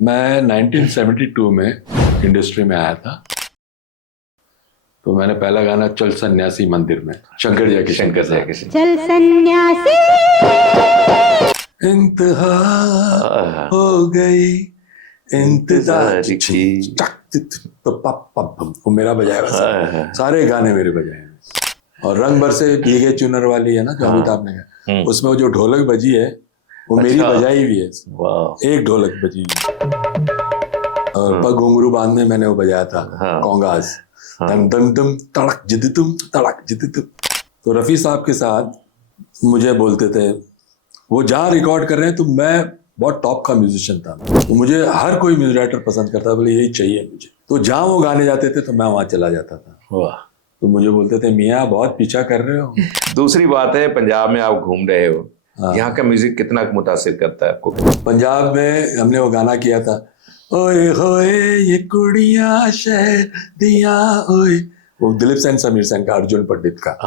मैं 1972 में इंडस्ट्री में आया था। तो मैंने पहला गाना चल सन्यासी मंदिर में शंकर जयकिशन चल सन्यासी इंतहा हो गई इंतजार की वो मेरा बजाया हुआ सारे गाने मेरे बजाए हैं। और रंग बरसे भीगे चुनर वाली है ना जो अमिताभ ने गाया, उसमें वो जो ढोलक बजी है वो मेरी बजाई हुई है। एक ढोलक बजी और पग घुंघरू बांधने मैंने वो बजाया था कॉन्गास दम दम दम तड़क जिद तुम। तो रफी साहब के साथ मुझे बोलते थे वो जहाँ रिकॉर्ड कर रहे हैं तो मैं बहुत टॉप का म्यूजिशियन था, तो मुझे हर कोई म्यूजिक डायरेक्टर पसंद करता, बोले यही चाहिए मुझे। तो जहाँ वो गाने जाते थे तो मैं वहाँ चला जाता था। वाह। तो मुझे बोलते थे मियाँ बहुत पीछा कर रहे हो। दूसरी बात है पंजाब में आप घूम रहे हो, यहाँ का म्यूजिक कितना मुतासिर करता है आपको? पंजाब में हमने वो गाना किया था ओए होए ये कुड़ियां शहर दिया ओए, वो दिलीप सेन समीर सेन का, अर्जुन पंडित का,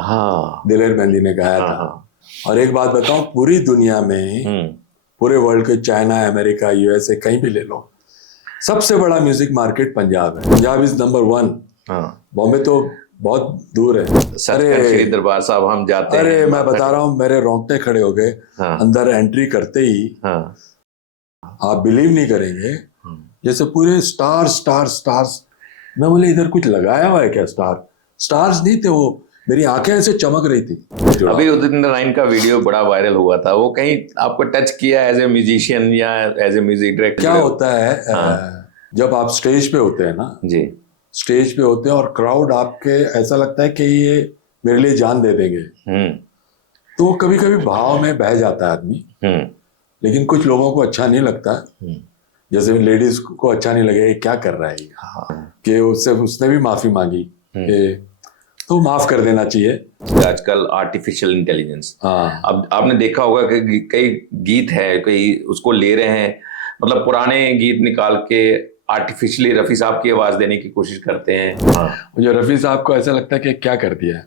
दिलेर मेहंदी ने गाया था। और एक बात बताऊं, पूरी दुनिया में पूरे वर्ल्ड के चाइना अमेरिका यूएसए कहीं भी ले लो, सबसे बड़ा म्यूजिक मार्केट पंजाब है। Punjab is number 1। बॉम्बे तो बहुत दूर है। श्री दरबार साहब हम जाते हैं। अरे मैं बता रहा हूँ मेरे रोंगटे खड़े हो गए अंदर एंट्री करते ही। आप बिलीव नहीं करेंगे, जैसे पूरे स्टार्स। मैं बोले इधर कुछ लगाया हुआ है क्या? स्टार्स नहीं थे, वो मेरी आंखें ऐसे चमक रही थी। अभी उदित नारायण का वीडियो बड़ा वायरल हुआ था, वो कहीं आपको टच किया एज ए म्यूजिशियन या एज ए म्यूजिक डायरेक्टर? क्या होता है जब आप स्टेज पे होते हैं ना जी, स्टेज पे होते हैं और क्राउड आपके ऐसा लगता है कि ये मेरे लिए जान दे देंगे, तो कभी कभी भाव में बह जाता है आदमी। लेकिन कुछ लोगों को अच्छा नहीं लगता, जैसे लेडीज को अच्छा नहीं लगे क्या कर रहा है कि उसने भी माफी मांगी तो माफ कर देना चाहिए। आजकल आर्टिफिशियल इंटेलिजेंस, अब आपने देखा होगा कि कई गीत है, कई उसको ले रहे हैं, मतलब पुराने गीत निकाल के आर्टिफिशियली रफी साहब की आवाज देने की कोशिश करते हैं। मुझे रफी साहब को ऐसा लगता है कि क्या कर दिया है,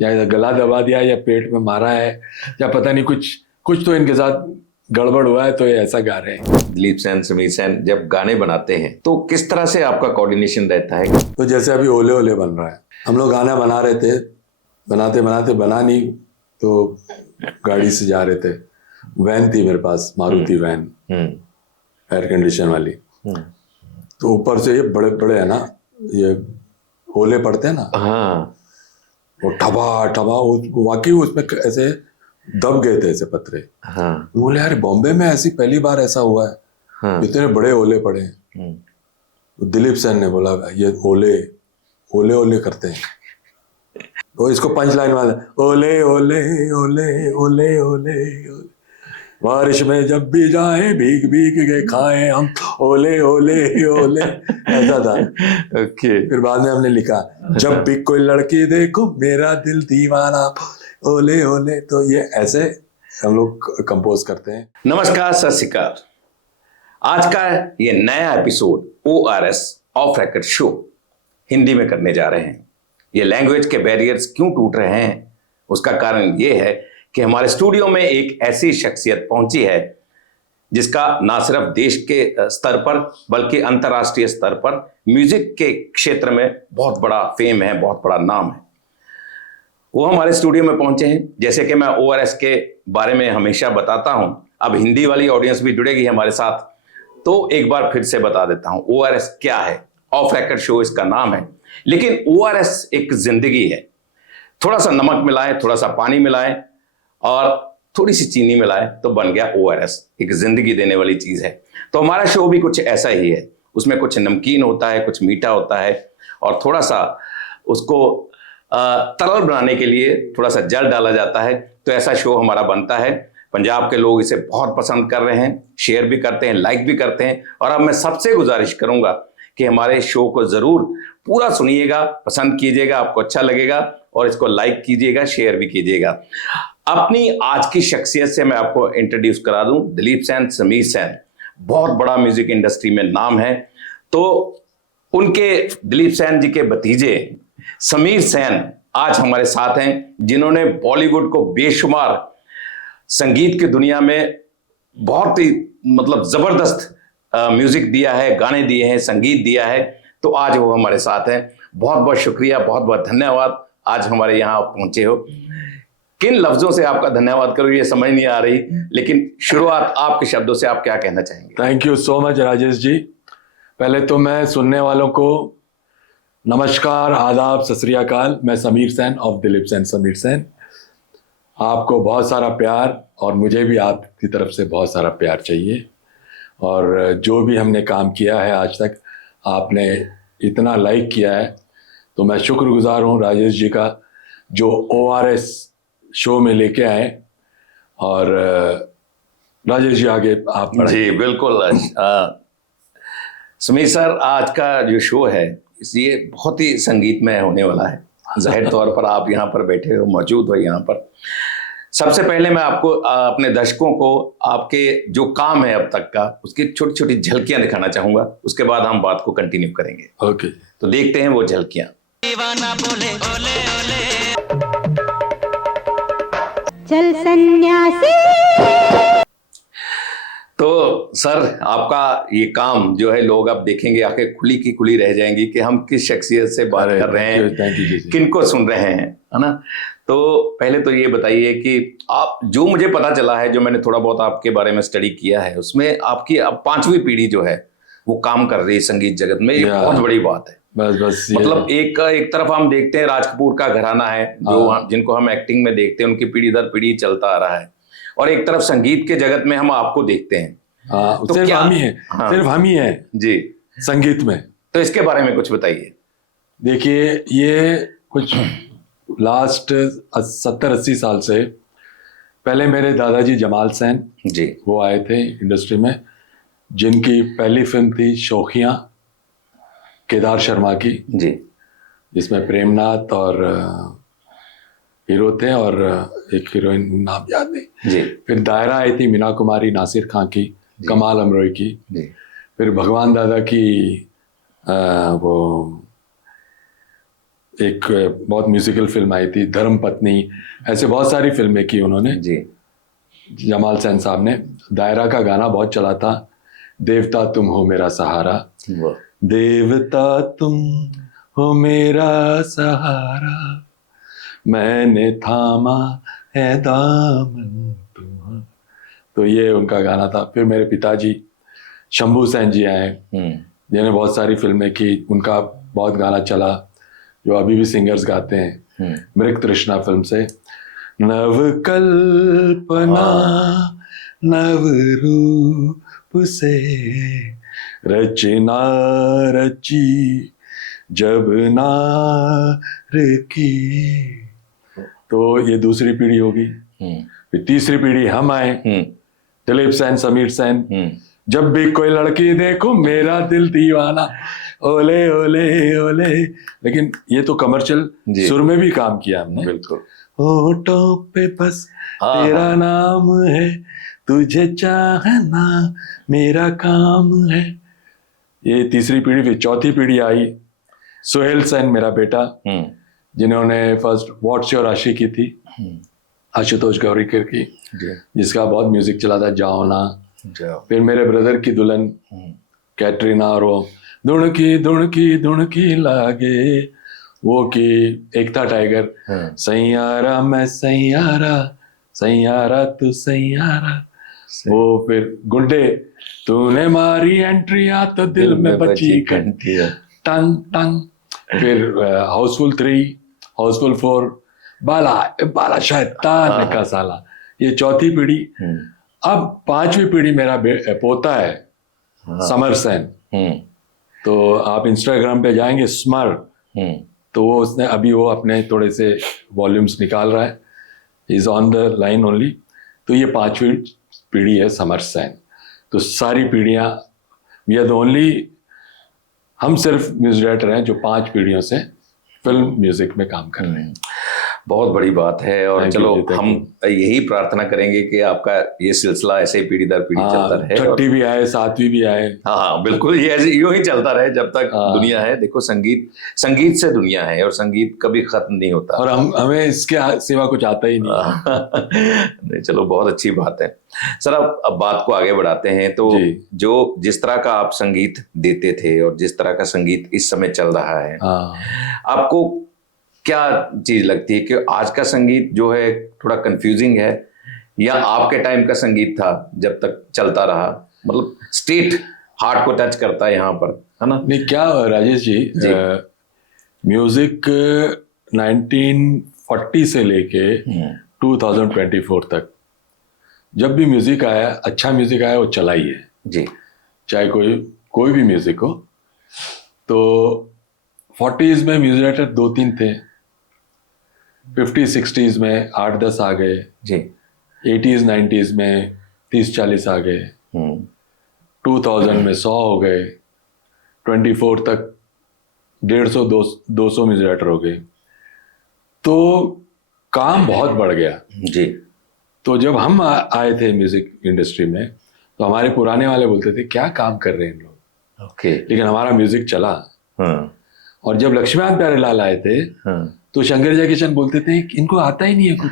या गला दबा दिया या पेट में मारा है या पता नहीं, कुछ तो इनके साथ गड़बड़ हुआ है तो ये ऐसा गा रहे हैं। दिलीप सेन समीर सेन जब गाने बनाते हैं तो किस तरह से आपका कोऑर्डिनेशन रहता है? तो जैसे अभी ओले ओले बन रहा है, हम लोग गाना बना रहे थे, बनाते बना नहीं तो गाड़ी से जा रहे थे, वैन थी मेरे पास, मारुति वैन एयर कंडीशन वाली। तो ऊपर से ये बड़े बड़े है ना, ये ओले पड़ते हैं ना, वो ठबा वाकई उसमें ऐसे दब गए थे ऐसे पत्थरे। बोले यार बॉम्बे में ऐसी पहली बार ऐसा हुआ है, इतने बड़े ओले पड़े हैं। तो दिलीप सेन ने बोला ये ओले ओले करते हैं, तो इसको पंच लाइन वाला ओले ओले ओले ओले ओले बारिश में जब भी जाए भीग के खाएं हम ओले ओले ओले, ऐसा था। फिर बाद में हमने लिखा जब भी कोई लड़की देखो मेरा दिल दीवाना ओले ओले, तो ये ऐसे हम लोग कंपोज करते हैं। नमस्कार, सत श्री अकाल। आज का ये नया episode ORS of record show Hindi में करने जा रहे हैं। ये लैंग्वेज के बैरियर्स क्यों टूट रहे हैं, उसका कारण ये है कि हमारे स्टूडियो में एक ऐसी शख्सियत पहुंची है जिसका ना सिर्फ देश के स्तर पर बल्कि अंतर्राष्ट्रीय स्तर पर म्यूजिक के क्षेत्र में बहुत बड़ा फेम है, बहुत बड़ा नाम है। वो हमारे स्टूडियो में पहुंचे हैं। जैसे कि मैं ORS के बारे में हमेशा बताता हूं, अब हिंदी वाली ऑडियंस भी जुड़ेगी हमारे साथ, तो एक बार फिर से बता देता हूं ORS क्या है। ऑफ रिकॉर्ड शो इसका नाम है, लेकिन ORS एक जिंदगी है। थोड़ा सा नमक मिलाएं, थोड़ा सा पानी मिलाएं और थोड़ी सी चीनी मिलाएं तो बन गया ORS, एक जिंदगी देने वाली चीज है। तो हमारा शो भी कुछ ऐसा ही है, उसमें कुछ नमकीन होता है, कुछ मीठा होता है और थोड़ा सा उसको तरल बनाने के लिए थोड़ा सा जल डाला जाता है। तो ऐसा शो हमारा बनता है। पंजाब के लोग इसे बहुत पसंद कर रहे हैं, शेयर भी करते हैं, लाइक भी करते हैं। और अब मैं सबसे गुजारिश करूंगा कि हमारे शो को जरूर पूरा सुनिएगा, पसंद कीजिएगा, आपको अच्छा लगेगा और इसको लाइक कीजिएगा, शेयर भी कीजिएगा। अपनी आज की शख्सियत से मैं आपको इंट्रोड्यूस करा दूं, दिलीप सेन समीर सेन, बहुत बड़ा म्यूजिक इंडस्ट्री में नाम है। तो उनके दिलीप सेन जी के भतीजे समीर सेन आज हमारे साथ हैं, जिन्होंने बॉलीवुड को बेशुमार संगीत की दुनिया में बहुत ही मतलब जबरदस्त म्यूजिक दिया है, गाने दिए हैं, संगीत दिया है, तो आज वो हमारे साथ हैं। बहुत बहुत शुक्रिया, बहुत बहुत धन्यवाद, आज हमारे यहाँ आप पहुंचे हो। किन लफ्जों से आपका धन्यवाद करूं ये समझ नहीं आ रही, लेकिन शुरुआत आपके शब्दों से आप क्या कहना चाहेंगे? Thank you so much Rajesh ji. पहले तो मैं सुनने वालों को नमस्कार, आदाब, सत श्री अकाल। मैं समीर सेन ऑफ दिलीप सेन समीर सेन। आपको बहुत सारा प्यार और मुझे भी आपकी तरफ से बहुत सारा प्यार चाहिए। और जो भी हमने काम किया है आज तक, आपने इतना लाइक किया है, तो मैं शुक्रगुजार हूँ राजेश जी का, जो ORS शो में लेके आए। और राजेश जी आगे आप बढ़ाइए। जी बिल्कुल। समीर सर, आज का जो शो है ये बहुत ही संगीतमय होने वाला है। जाहिर तौर पर आप यहाँ पर बैठे हो, मौजूद हो यहाँ पर। सबसे पहले मैं आपको अपने दर्शकों को आपके जो काम है अब तक का, उसकी छोटी छोटी झलकियां दिखाना चाहूंगा, उसके बाद हम बात को कंटिन्यू करेंगे। ओके, तो देखते हैं वो झलकियां। चल सन्यासी। तो सर, आपका ये काम जो है, लोग अब देखेंगे, आंखें खुली की खुली रह जाएंगी कि हम किस शख्सियत से बात कर रहे हैं, थैंक यू जी। किनको सुन रहे हैं, है ना। तो पहले तो ये बताइए कि आप, जो मुझे पता चला है, जो मैंने थोड़ा बहुत आपके बारे में स्टडी किया है, उसमें आपकी अब 5वीं पीढ़ी जो है वो काम कर रही है संगीत जगत में। ये बहुत बड़ी बात है। बस मतलब एक तरफ हम देखते हैं राज कपूर का घराना है, जो जिनको हम एक्टिंग में देखते हैं, उनकी पीढ़ी दर पीढ़ी चलता आ रहा है, और एक तरफ संगीत के जगत में हम आपको देखते हैं। तो सिर्फ हम ही हैं, सिर्फ हम ही हैं जी संगीत में। तो इसके बारे में कुछ बताइए। देखिए, ये कुछ लास्ट 70-80 साल से पहले मेरे दादाजी जमाल सेन जी, वो आए थे इंडस्ट्री में, जिनकी पहली फिल्म थी शौखियाँ, केदार शर्मा की जी, जिसमें प्रेमनाथ और हीरो थे, और एक हीरोइन, नाम याद नहीं जी। फिर दायरा आई थी मीना कुमारी, नासिर खां की, कमाल अमरोई की जी। फिर भगवान दादा की वो एक बहुत म्यूजिकल फिल्म आई थी धर्म पत्नी। ऐसे बहुत सारी फिल्में की उन्होंने जी। जमाल सेन साहब ने। दायरा का गाना बहुत चला था, देवता तुम हो मेरा सहारा, देवता तुम हो मेरा सहारा, मैंने थामा है दामन तुम्हारा। तो ये उनका गाना था। फिर मेरे पिताजी शंभू सेन जी आए, जिन्होंने बहुत सारी फिल्में की, उनका बहुत गाना चला जो अभी भी सिंगर्स गाते हैं। मृग तृष्णा फिल्म से, नव कल्पना नव रूप से रचना रची जब नार की। तो ये दूसरी पीढ़ी होगी। फिर तीसरी पीढ़ी हम आए, दिलीप सेन, समीर सेन। जब भी कोई लड़की देखो मेरा दिल दीवाना, ओले ओले ओले। लेकिन ये तो कमर्शियल सुर में भी काम किया हमने। बिल्कुल। होठों पे बस तेरा नाम है, तुझे चाहना मेरा काम है। ये तीसरी पीढ़ी। फिर चौथी पीढ़ी आई, सोहेल सेन मेरा बेटा, जिन्होंने फर्स्ट व्हाट्स योर आशी की थी, आशुतोष गौरीकर की, जिसका बहुत म्यूजिक चला था, जाओ ना। फिर मेरे ब्रदर की दुल्हन कैटरीना, और वो धुणकी धुणकी धुणकी लागे, वो की एकता टाइगर, सैयारा मैं सैयारा, सैयारा तू सैयारा। वो फिर गुड्डे, तूने मारी एंट्रिया तो दिल में बची घंटियां, टंग टंग। फिर हाउसफुल 3, हाउसफुल 4, बाला बाला शैतान का साला। ये चौथी पीढ़ी। अब 5वीं पीढ़ी मेरा पोता है, समर सेन। तो आप इंस्टाग्राम पे जाएंगे, स्मर, तो वो उसने अभी वो अपने थोड़े से वॉल्यूम्स निकाल रहा है, is on the line only. तो ये 5वीं पीढ़ी है समर सेन। तो सारी पीढ़ियाँ, वी आर द ओनली, हम सिर्फ म्यूजिक डायरेक्टर हैं जो 5 पीढ़ियों से फिल्म म्यूजिक में काम कर रहे हैं। बहुत बड़ी बात है। और Thank you चलो जी, thank हम you। यही प्रार्थना करेंगे कि आपका ये सिलसिला ऐसे ही पीढ़ी दर पीढ़ी चलता हाँ, रहे। छठी भी आए, सातवीं भी आए। हाँ हाँ बिल्कुल, ये ऐसे यूं ही चलता रहे जब तक हाँ। दुनिया है। देखो संगीत से दुनिया है और संगीत कभी खत्म नहीं होता। और हमें इसके सिवा कुछ आता ही नहीं। नहीं, चलो बहुत अच्छी बात है सर। अब बात को आगे बढ़ाते हैं। तो जी। जो जिस तरह का आप संगीत देते थे और जिस तरह का संगीत इस समय चल रहा है, हाँ। आपको क्या चीज लगती है कि आज का संगीत जो है थोड़ा कंफ्यूजिंग है, या आपके टाइम का संगीत था जब तक चलता रहा, मतलब स्टेट हार्ट को टच करता है यहाँ पर, है ना? नहीं, क्या राजेश जी, जी। म्यूजिक 1940 से लेके 2024 तक जब भी म्यूजिक आया, अच्छा म्यूजिक आया, वो चला ही है। जी। चाहे कोई भी म्यूजिक हो। तो 40s में म्यूजिक डायरेक्टर 2-3 थे, 50s-60s में 8-10 आ गए, जी। 80s-90s में 30-40 आ गए, 2000 में 100 हो गए, 24 तक 150-200 म्यूजिक डायरेक्टर हो गए। तो काम बहुत बढ़ गया जी। तो जब हम आए थे म्यूजिक इंडस्ट्री में, तो हमारे पुराने वाले बोलते थे क्या काम कर रहे हैं इन लोग, ओके। लेकिन हमारा म्यूजिक चला। हाँ। और जब लक्ष्मीकांत प्यारेलाल आए थे, हाँ। तो शंकर जयकिशन बोलते थे इनको आता ही नहीं है कुछ।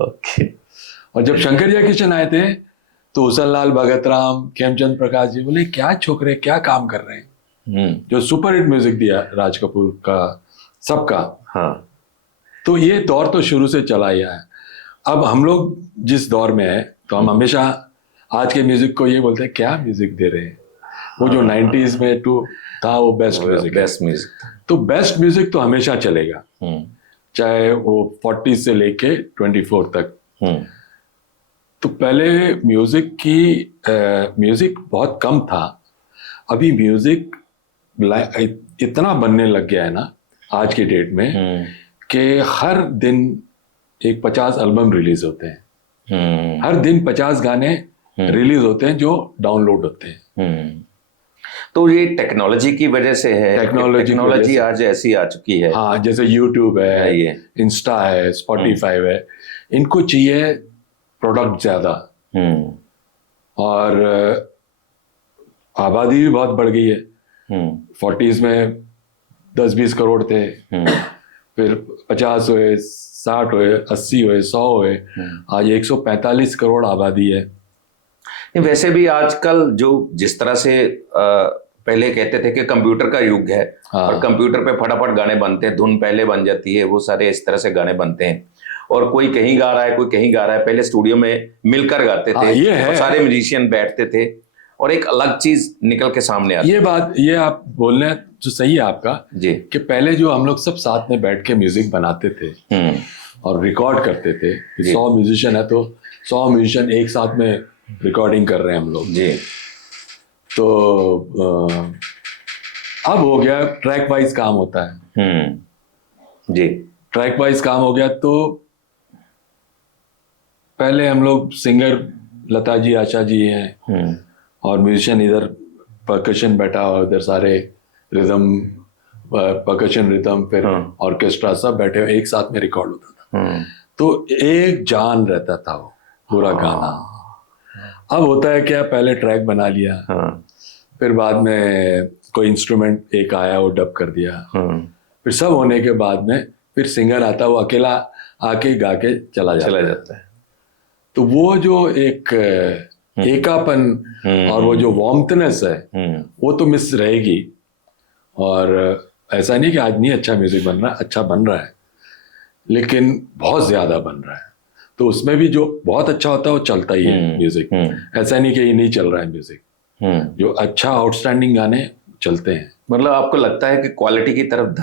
ओके। और जब शंकर जयकिशन आए थे, तो हुसन लाल भगत राम, खेमचंद प्रकाश जी बोले क्या छोकरे क्या काम कर रहे हैं, जो सुपर हिट म्यूजिक दिया राज कपूर का, सबका। हाँ। तो ये दौर तो शुरू से चला ही है। अब हम लोग जिस दौर में है, तो हम हमेशा आज के म्यूजिक को ये बोलते हैं क्या म्यूजिक दे रहे हैं, वो जो 90s में था वो बेस्ट म्यूजिक। Best music. तो बेस्ट म्यूजिक तो हमेशा चलेगा, चाहे वो 40 से लेके 24 तक। तो पहले म्यूजिक बहुत कम था, अभी म्यूजिक इतना बनने लग गया है ना आज की डेट में, कि हर दिन एक 50 एल्बम रिलीज होते हैं, हर दिन 50 गाने रिलीज होते हैं जो डाउनलोड होते हैं। तो ये टेक्नोलॉजी की वजह से है। टेक्नोलॉजी आज ऐसी आ चुकी है। हाँ, जैसे यूट्यूब है, ये इंस्टा है, स्पॉटिफाई है, इनको चाहिए प्रोडक्ट ज्यादा, और आबादी भी बहुत बढ़ गई है। 40s में 10-20 करोड़ थे, फिर 50 हुए, 60 हुए, 80 हुए, 100 हुए, आज 145 करोड़ आबादी है। वैसे भी आजकल जो जिस तरह से पहले कहते थे कि कंप्यूटर का युग है, हाँ। और कंप्यूटर पे फटाफट गाने बनते हैं, धुन पहले बन जाती है, वो सारे इस तरह से गाने बनते हैं, और कोई कहीं गा रहा है, कोई कहीं गा रहा है। पहले स्टूडियो में मिलकर गाते थे, ये है। और सारे म्यूजिशियन बैठते थे और एक अलग चीज निकल के सामने आती। ये आप बोल रहे हैं जो सही है आपका जी, कि पहले जो हम लोग सब साथ में बैठ के म्यूजिक बनाते थे और रिकॉर्ड करते थे, 100 म्यूजिशियन है तो 100 म्यूजिशियन एक साथ में रिकॉर्डिंग कर रहे हैं हम लोग जी। तो अब हो गया ट्रैक वाइज काम होता है। जी। ट्रैक वाइज काम हो गया। तो पहले हम लोग सिंगर लता जी, आशा जी हैं, और म्यूजिशियन इधर परकशन बैठा हुआ, उधर सारे रिदम, परकशन रिदम, फिर ऑर्केस्ट्रा सब बैठे हुए, एक साथ में रिकॉर्ड होता था। तो एक जान रहता था वो पूरा गाना। अब होता है क्या, पहले ट्रैक बना लिया, फिर बाद में कोई इंस्ट्रूमेंट एक आया, वो डब कर दिया, फिर सब होने के बाद में फिर सिंगर आता, वो अकेला आके गा के चला जाता है। तो वो जो एक एकापन और वो जो वार्मथनेस है, वो तो मिस रहेगी। और ऐसा नहीं कि आज नहीं अच्छा म्यूजिक बन रहा है, अच्छा बन रहा है, लेकिन बहुत ज्यादा बन रहा है। तो उसमें भी जो बहुत अच्छा होता है वो चलता ही है म्यूजिक। ऐसा नहीं कि ये नहीं चल रहा है म्यूजिक, जो अच्छा आउटस्टैंडिंग गाने चलते हैं। मतलब आपको लगता है कि क्वालिटी की तरफ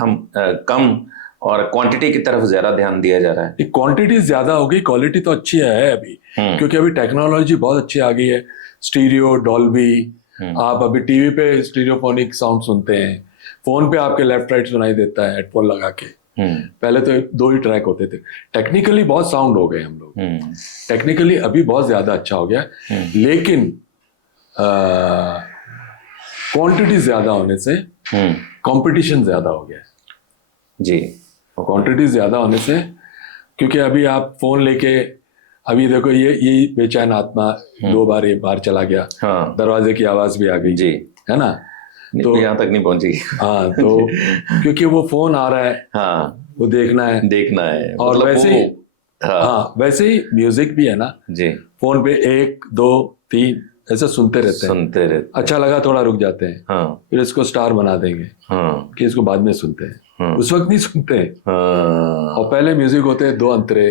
कम और क्वांटिटी की तरफ ज्यादा ध्यान दिया जा रहा है? क्वांटिटी ज्यादा हो गई, क्वालिटी तो अच्छी है अभी, क्योंकि अभी टेक्नोलॉजी बहुत अच्छी आ गई है। स्टीरियो, डॉल्बी, आप अभी टीवी पे स्टीरियोफोनिक साउंड सुनते हैं, फोन पे आपके लेफ्ट राइट सुनाई देता है हेडफोन लगा के। पहले तो 2 ही ट्रैक होते थे। टेक्निकली बहुत साउंड हो गए हम लोग, टेक्निकली अभी बहुत ज्यादा अच्छा हो गया, लेकिन क्वांटिटी ज्यादा होने से कंपटीशन ज्यादा हो गया जी। क्वांटिटी ज्यादा होने से क्योंकि अभी आप फोन लेके, अभी देखो ये बेचैन आत्मा 2 बार ये बाहर चला गया, हाँ दरवाजे की आवाज भी आ गई जी, है ना, तो यहाँ तक नहीं पहुंची। हाँ तो क्योंकि वो फोन आ रहा है, हाँ वो देखना है और मतलब वैसे ही हाँ वैसे ही म्यूजिक भी है ना जी, फोन पे 1 2 3 ऐसा सुनते रहते हैं, अच्छा लगा थोड़ा रुक जाते हैं, हाँ फिर इसको स्टार बना देंगे हाँ कि इसको बाद में सुनते हैं, हाँ उस वक्त नहीं सुनते हैं। हाँ, और पहले म्यूजिक होते हैं 2 अंतरे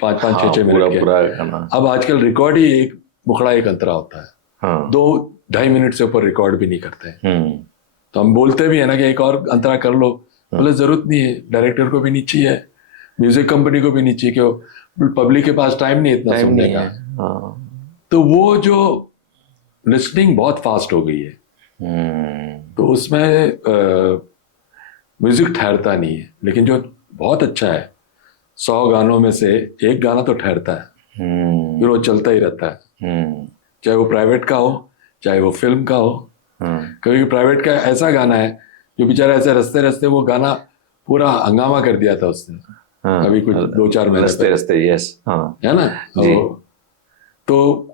5 5 6 6 पूरा मिनट के, पूरा गाना, अब आजकल रिकॉर्ड ही एक मुखड़ा एक अंतरा होता है, हाँ 2 2.5 मिनट से ऊपर रिकॉर्ड भी नहीं करते हैं। तो हम बोलते भी है ना कि एक और अंतरा कर लो, बोले जरूरत नहीं है, डायरेक्टर को भी नहीं चाहिए, म्यूजिक कंपनी को भी नहीं चाहिए, कि पब्लिक के पास टाइम नहीं इतना सुनने का। तो वो जो लिसनिंग बहुत फास्ट हो गई है, तो उसमें म्यूजिक ठहरता नहीं है, लेकिन जो बहुत अच्छा है 100 गानों में से एक गाना तो ठहरता है, फिर वो चलता ही रहता है, चाहे वो प्राइवेट का हो चाहे वो फिल्म का हो। कभी प्राइवेट का ऐसा गाना है जो बेचारा ऐसे रस्ते रस्ते वो गाना पूरा हंगामा कर दिया था उसने, अभी कुछ 2-4 महीने रस्ते यस, है ना जी। तो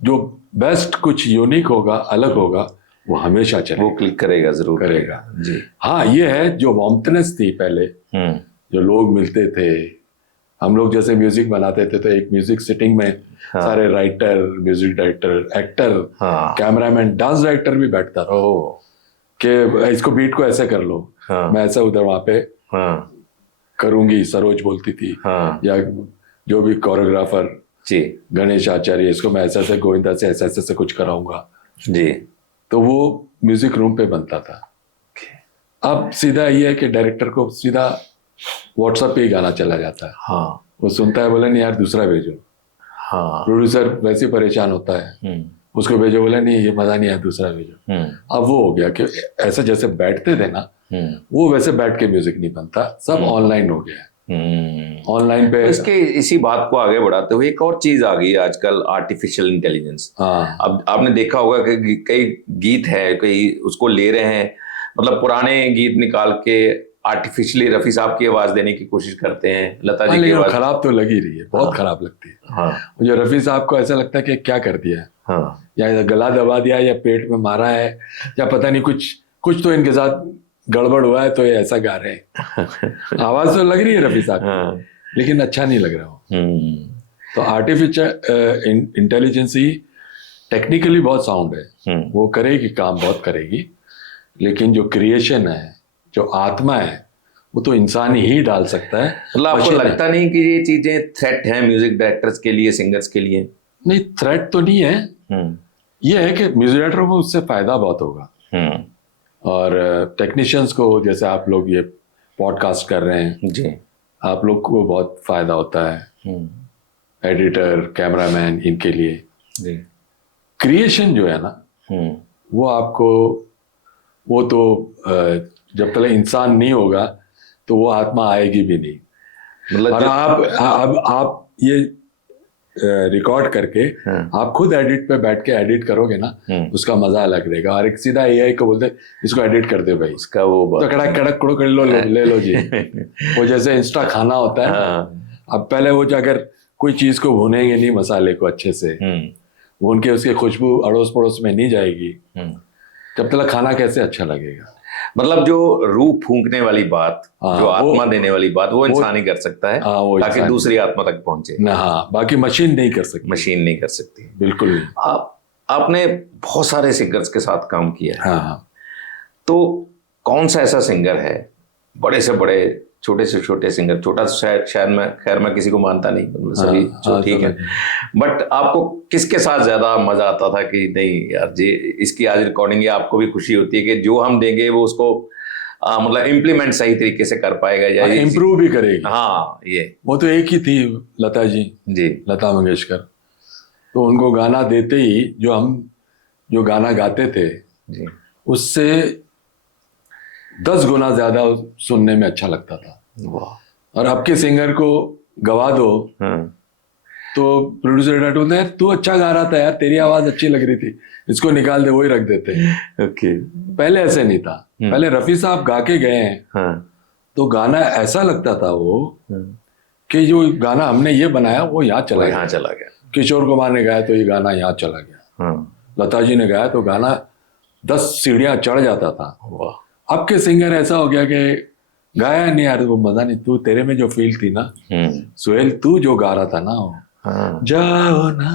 जो बेस्ट कुछ यूनिक होगा, अलग होगा, वो हमेशा चलेगा, वो क्लिक करेगा, जरूर करेगा जी। हाँ ये है जो वार्मथनेस थी पहले, जो लोग मिलते थे, हम लोग जैसे म्यूजिक बनाते थे तो एक म्यूजिक सिटिंग में सारे writer, music director, actor, cameraman, dance director भी बैठता था कि इसको बीट को ऐसे कर लो, मैं ऐसा उधर वहां पे करूंगी, सरोज बोलती थी, या जो भी कोरियोग्राफर जी, गणेश आचार्य, इसको मैं ऐसा ऐसे गोविंदा से ऐसा ऐसे कुछ कराऊंगा जी। तो वो म्यूजिक रूम पे बनता था। अब सीधा ये है कि डायरेक्टर को सीधा व्हाट्सएप पे ही गाना चला जाता है, वो सुनता है, बोले नहीं यार दूसरा भेजो, प्रोड्यूसर वैसे परेशान होता है, उसको भेजो, बोले नहीं ये मजा नहीं आया दूसरा भेजो। अब वो हो गया कि ऐसे जैसे बैठते थे ना, वो वैसे बैठ के म्यूजिक नहीं बनता, सब ऑनलाइन हो गया है, ऑनलाइन पे। इसके इसी बात को आगे बढ़ाते हुए एक और चीज आ गई है आजकल, आर्टिफिशियल इंटेलिजेंस। अब आपने देखा होगा कि कई गीत है, कई उसको ले रहे हैं, मतलब पुराने गीत निकाल के आर्टिफिशियली रफी साहब की आवाज देने की कोशिश करते हैं, लता जी की आवाज। खराब तो लगी रही है, बहुत खराब लगती है मुझे रफी साहब को, ऐसा लगता है कि क्या कर दिया है, या गला दबा दिया या पेट में मारा है, या पता नहीं कुछ तो इनके साथ गड़बड़ हुआ है तो ये ऐसा गा रहे हैं। आवाज तो लग रही है रफी साहब लेकिन अच्छा नहीं लग रहा हो। तो आर्टिफिशियल इंटेलिजेंस ही टेक्निकली बहुत साउंड है, वो करेगी, काम बहुत करेगी, लेकिन जो क्रिएशन है, जो आत्मा है, वो तो इंसान ही डाल सकता है। मतलब आपको लगता नहीं कि ये चीजें थ्रेट हैं म्यूजिक डायरेक्टर्स के लिए, सिंगर्स के लिए? नहीं, थ्रेट तो नहीं है, ये है कि म्यूजिक डायरेक्टरों को उससे फायदा बहुत होगा, और टेक्नीशियंस को, जैसे आप लोग ये पॉडकास्ट कर रहे हैं जी, आप लोग को बहुत फायदा होता है, एडिटर, कैमरामैन, इनके लिए जी। क्रिएशन जो है ना, वो आपको, वो तो जब तक इंसान नहीं होगा तो वो आत्मा आएगी भी नहीं। मतलब और आप ये रिकॉर्ड करके आप खुद एडिट पे बैठ के एडिट करोगे ना, उसका मजा अलग रहेगा। और एक सीधा एआई को बोलते इसको एडिट कर दे भाई, उसका वो तो कड़क कड़क कुड़ो कर लो, ले लो जी। वो जैसे इंस्टा खाना होता है, अब पहले वो अगर कोई चीज को भुनेंगे नहीं मसाले को अच्छे से, भून के उसकी खुशबू अड़ोस पड़ोस में नहीं जाएगी, जब तक खाना कैसे अच्छा लगेगा। मतलब जो रूह फूंकने वाली बात, जो आत्मा देने वाली बात, वो इंसान ही कर सकता है, ताकि दूसरी आत्मा तक पहुंचे ना। बाकी मशीन नहीं कर सकती, मशीन नहीं कर सकती, बिल्कुल नहीं। आपने बहुत सारे सिंगर्स के साथ काम किया है, तो कौन सा ऐसा सिंगर है, बड़े से बड़े, छोटे से छोटे सिंगर, छोटा शायद मैं, खैर मैं किसी को मानता नहीं, सभी जो ठीक है, बट आपको किसके साथ ज्यादा मजा आता था कि नहीं यार जी इसकी आज रिकॉर्डिंग है, आपको भी खुशी होती है कि जो हम देंगे वो उसको मतलब इम्प्लीमेंट सही तरीके से कर पाएगा या इम्प्रूव भी करेगी। ये वो तो एक ही थी लता जी, लता मंगेशकर, तो उनको गाना देते ही जो गाना गाते थे जी, उससे 10 गुना ज्यादा सुनने में अच्छा लगता था। और अब के सिंगर को गवा दो तो प्रोड्यूसर डायरेक्टर बोलते हैं तू अच्छा गा रहा था यार, तेरी आवाज अच्छी लग रही थी, इसको निकाल दे, वही रख देते हैं। पहले ऐसे नहीं था, पहले रफी साहब गा के गए हैं तो गाना ऐसा लगता था वो कि जो गाना हमने ये बनाया वो यहाँ चला गया, यहाँ चला गया। किशोर कुमार ने गाया तो ये गाना यहाँ चला गया, लता जी ने गाया तो गाना 10 सीढ़ियां चढ़ जाता था। वाह। अब के सिंगर ऐसा हो गया कि गाया नहीं यार वो मजा नहीं, तू तेरे में जो फील थी ना सुहेल, तू जो गा रहा था ना वो जाओ ना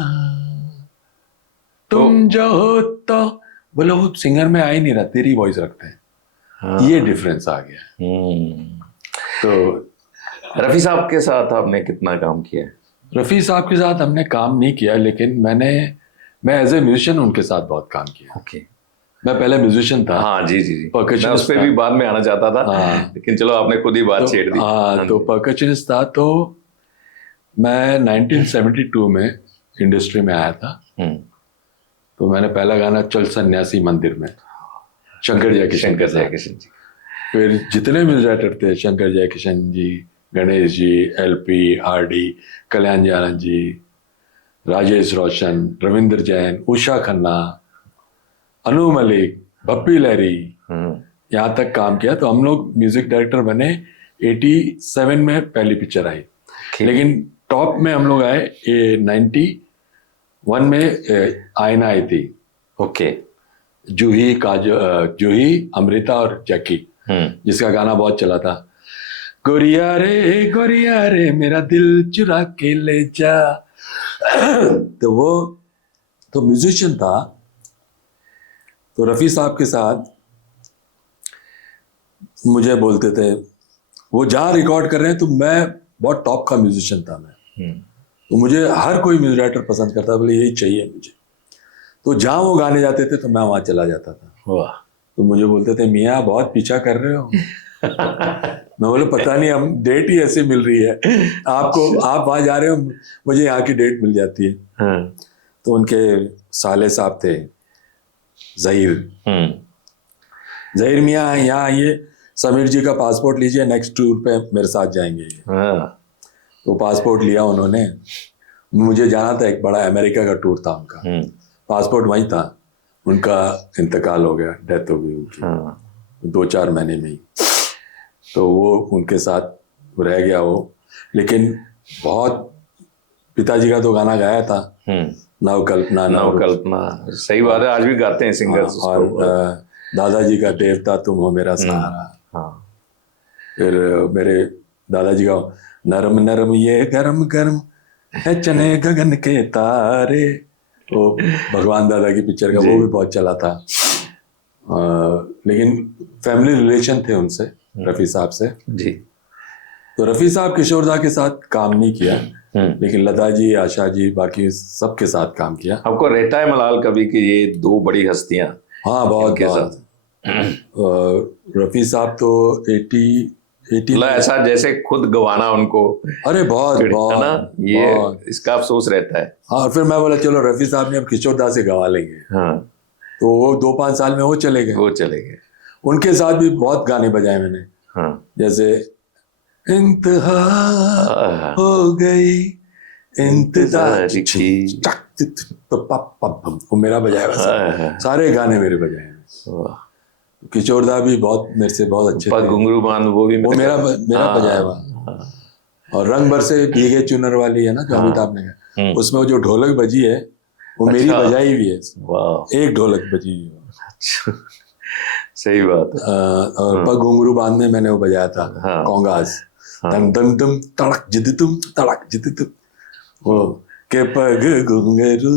तुम जो हो तो, बोले वो सिंगर में आ ही नहीं रहा, तेरी वॉइस रखते हैं। ये डिफरेंस आ गया। तो रफी साहब के साथ आपने कितना काम किया है? रफी साहब के साथ हमने काम नहीं किया, लेकिन मैं एज ए म्यूजिशियन उनके साथ बहुत काम किया। ओके। मैं पहले म्यूजिशियन था। हाँ जी जी जी, मैं Percussionist उस पर भी बाद में आना चाहता था। हाँ। लेकिन चलो आपने खुद ही बात छेड़ दी। हाँ, तो परकशनिस्ट था। तो मैं 1972 में इंडस्ट्री में आया था। तो मैंने पहला गाना चल सन्यासी मंदिर में शंकर जयकिशन जी। फिर जितने म्यूजिक डायरेक्टर थे, शंकर जयकिशन जी, गणेश जी, एलपी, आरडी, कल्याण जी आनंद जी, राजेश रोशन, रविंद्र जैन, उषा खन्ना, अनु मलिक, भप्पी लहरी, यहाँ तक काम किया। तो हम लोग म्यूजिक डायरेक्टर बने 87 में पहली पिक्चर आई। लेकिन टॉप में हम लोग आए 91 में आईना आई थी। ओके। जूही, अमृता और जैकी, जिसका गाना बहुत चला था, गोरिया रे मेरा दिल चुरा के ले जा। तो वो तो म्यूजिशियन था। तो रफी साहब के साथ मुझे बोलते थे, वो जहाँ रिकॉर्ड कर रहे हैं, तो मैं बहुत टॉप का म्यूजिशियन था मैं। तो मुझे हर कोई म्यूजिक डायरेक्टर पसंद करता, बोले यही चाहिए मुझे। तो जहाँ वो गाने जाते थे तो मैं वहाँ चला जाता था। वाह। तो मुझे बोलते थे, मियाँ बहुत पीछा कर रहे हो। मैं बोले पता नहीं, हम डेट ही ऐसे मिल रही है आपको, आप वहाँ जा रहे हो, मुझे यहाँ की डेट मिल जाती है। तो उनके साले साहब थे जहीर मियाँ, यहाँ आइए, समीर जी का पासपोर्ट लीजिए, नेक्स्ट टूर पे मेरे साथ जाएंगे। तो पासपोर्ट लिया उन्होंने, मुझे जाना था, एक बड़ा अमेरिका का टूर था उनका। पासपोर्ट वहीं था, उनका इंतकाल हो गया, डेथ हो गई उनकी 2-4 महीने में ही। तो वो उनके साथ रह गया वो। लेकिन बहुत, पिताजी का तो गाना गाया था, नवकल्पना। सही बात है, आज भी गाते हैं सिंगर्स। और दादाजी का देवता तुम हो मेरा सहारा। फिर मेरे दादाजी का नरम नरम ये गरम गरम है चने गगन के तारे, वो भगवान दादा की पिक्चर का, वो भी बहुत चला था। लेकिन फैमिली रिलेशन थे उनसे, रफी साहब से जी। तो रफी साहब किशोर दा के साथ काम नहीं किया, लेकिन लता जी, आशा जी, बाकी सबके साथ काम किया। आपको रहता है मलाल कभी कि ये 2 बड़ी हस्तियां? हाँ, बहुत। रफी साहब तो 80 ऐसा जैसे खुद गवाना उनको, अरे बहुत है ना, ये बहुत। इसका अफसोस रहता है। हाँ, फिर मैं बोला चलो रफी साहब ने अब किशोर दा से गवा लेंगे। हाँ। तो वो 2-5 साल में वो चले गए। उनके साथ भी बहुत गाने बजाए मैंने। हाँ। जैसे इंतहा हो गई इंतजार की, वो मेरा बजाया हुआ, सारे गाने मेरे बजाए। किशोर दा भी मेरे से बहुत अच्छे थे। घुंघरू बांध वो मेरा बजाया हुआ। और रंग बरसे भीगे चुनर वाली है ना, जो अमिताभ ने गाया, उसमें वो जो ढोलक बजी है वो मेरी बजाई हुई है। एक ढोलक बजी हुई है। सही बात है। और पग घुंघरू बांध में मैंने वो बजाया था, कॉन्गास, दम दम दम तड़क जिद तुम वो के पग घुंघरू।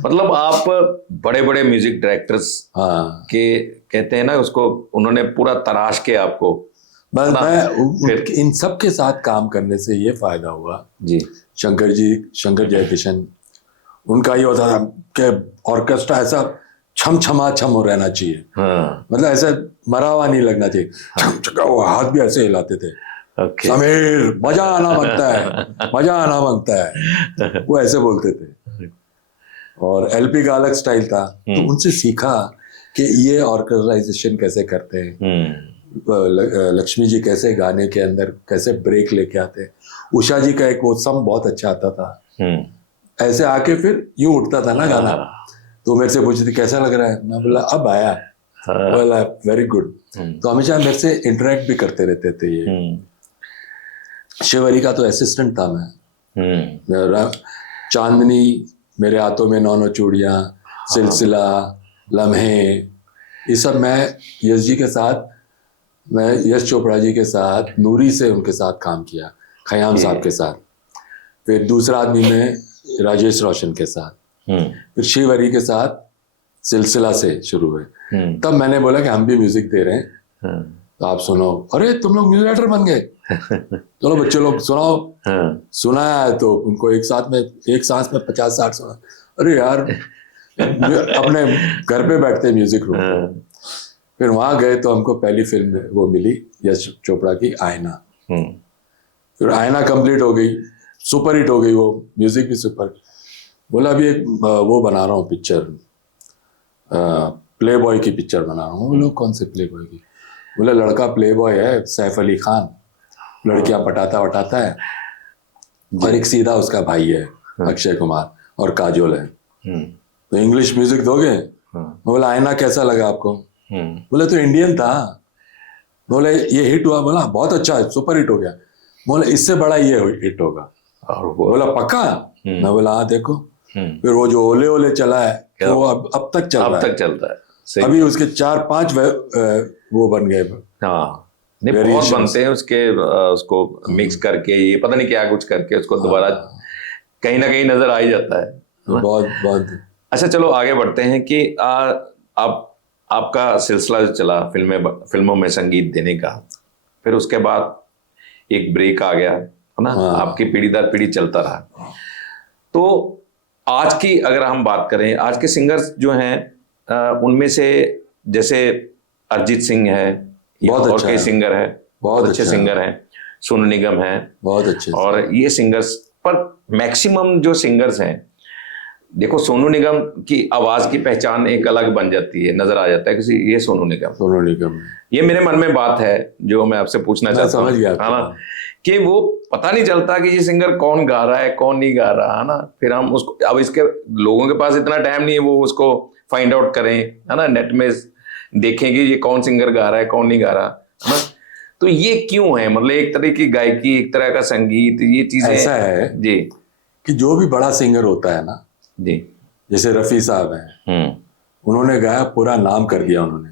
मतलब आप बड़े बड़े म्यूजिक डायरेक्टर्स के कहते हैं ना उसको, उन्होंने पूरा तराश के आपको। मैं इन सब के साथ काम करने से ये फायदा हुआ जी। शंकर जयकिशन, उनका ये होता था कि ऑर्केस्ट्रा ऐसा छम हो रहना चाहिए। मतलब ऐसा मरा हुआ नहीं लगना चाहिए। वो हाथ भी ऐसे हिलाते थे। समीर मजा आना मांगता है, वो ऐसे बोलते थे। और एलपी का अलग स्टाइल था, तो उनसे सीखा कि ये ऑर्केस्ट्राइजेशन कैसे करते हैं, लक्ष्मी जी कैसे गाने के अंदर कैसे ब्रेक लेके आते हैं। उषा जी का एक वो सम बहुत अच्छा आता था, ऐसे आके फिर यूं उठता था ना गाना। तो मेरे से पूछती कैसा लग रहा है, मैं बोला अब आया, बोला वेरी गुड। तो हमेशा मेरे से इंटरेक्ट भी करते रहते थे ये। शिवहरी का तो असिस्टेंट था मैं। चांदनी, मेरे हाथों में 9 चूड़ियाँ, सिलसिला, लम्हे, ये सब मैं यश जी के साथ, मैं यश चोपड़ा जी के साथ, नूरी से उनके साथ काम किया, खयाम साहब के साथ। फिर दूसरा आदमी में राजेश रोशन के साथ, फिर शिवहरी के साथ सिलसिला से शुरू हुए। तब मैंने बोला कि हम भी म्यूजिक दे रहे हैं, तो आप सुनो। अरे तुम लोग म्यूजिक डायरेक्टर बन गए, चलो बच्चे लोग सुनाओ। सुनाया है तो उनको एक साथ में, एक सांस में 50-60 सुना। अरे यार अपने घर पे बैठते म्यूजिक रूम। फिर वहां गए तो हमको पहली फिल्म वो मिली यश चोपड़ा की, आईना। फिर आईना कंप्लीट हो गई, सुपर हिट हो गई, वो म्यूजिक भी सुपर। बोला अभी एक वो बना रहा हूँ पिक्चर, प्ले बॉय की पिक्चर बना रहा हूँ। वो लोग कौन से प्ले बॉय की? बोला लड़का प्ले बॉय है, सैफ अली खान, लड़कियां पटाता वटाता है, और एक सीधा उसका भाई है अक्षय कुमार, और काजोल है। तो इंग्लिश म्यूजिक दोगे? बोला आईना कैसा लगा आपको? बोले तो इंडियन था। बोले ये हिट हुआ? बोला बहुत अच्छा है, सुपर हिट हो गया। बोला इससे बड़ा ये हिट होगा। बोला पक्का? मैं बोला हाँ देखो। फिर वो जो ओले ओले चला है वो अब तक चलता है। अभी उसके 4-5 वो बन गए। हाँ नहीं, बहुत बनते हैं उसके, उसको मिक्स करके, ये पता नहीं क्या कुछ करके उसको दोबारा कहीं ना कहीं नजर आ ही जाता है। बहुत बहुत। अच्छा चलो आगे बढ़ते हैं कि आपका सिलसिला जो चला फिल्मों में संगीत देने का, फिर उसके बाद एक ब्रेक आ गया, है ना? आपकी पीढ़ी दर पीढ़ी चलता रहा। तो आज की अगर हम बात करें, आज के सिंगर्स जो हैं उनमें से जैसे अरिजीत सिंह है, बहुत और अच्छा कई है, सिंगर हैं, बहुत अच्छे सिंगर हैं, सोनू निगम हैं, बहुत अच्छे। और ये सिंगर्स, पर मैक्सिमम जो सिंगर्स हैं, देखो सोनू निगम की आवाज की पहचान एक अलग बन जाती है, नजर आ जाता है किसी, ये सोनू निगम। ये मेरे मन में बात है जो मैं आपसे पूछना चाहता हूँ, है ना, कि वो पता नहीं चलता कि ये सिंगर कौन गा रहा है कौन नहीं गा रहा, है ना। फिर हम उसको, अब इसके लोगों के पास इतना टाइम नहीं है वो उसको फाइंड आउट करें, है ना, नेट में देखें कि ये कौन सिंगर गा रहा है कौन नहीं गा रहा, है ना। तो ये क्यों है? मतलब एक तरह की गायकी, एक तरह का संगीत, ये चीजें ऐसा है जी कि जो भी बड़ा सिंगर होता है ना जी, जैसे रफी साहब हैं, उन्होंने गाया, पूरा नाम कर दिया उन्होंने,